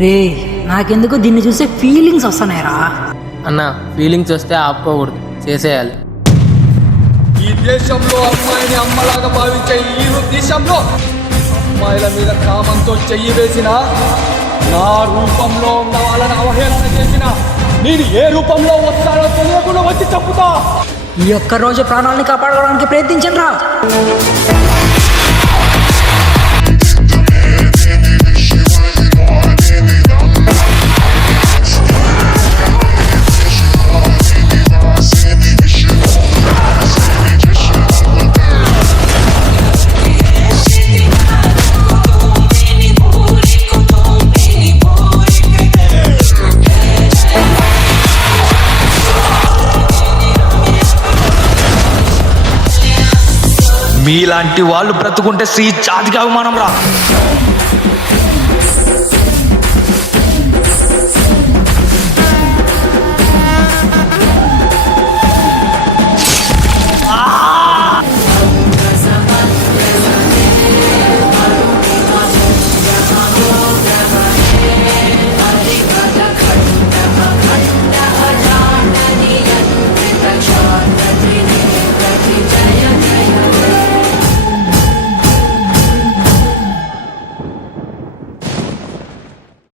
రే నాకెందుకు దీన్ని చూస్తే ఫీలింగ్స్ వస్తున్నాయిరా. అన్న ఫీలింగ్స్ వస్తే ఆపుకోకూడదు, చేసేయాలి. ఈ దేశంలో అమ్మాయిని అమ్మలాగా భావించే ఈ దేశంలో అమ్మాయిల మీద కామంతో చెయ్యి వేసిన, నా రూపంలో ఉన్న వాళ్ళని అవహేళన చేసిన, నేను ఏ రూపంలో వస్తానో తెలియకుండా వచ్చి చెప్పుతా. ఈ ఒక్క రోజు ప్రాణాలని కాపాడుకోవడానికి ప్రయత్నించండి రా. మీలాంటి వాళ్ళు బ్రతుకుంటే శ్రీ జాతికి అవమానం రా.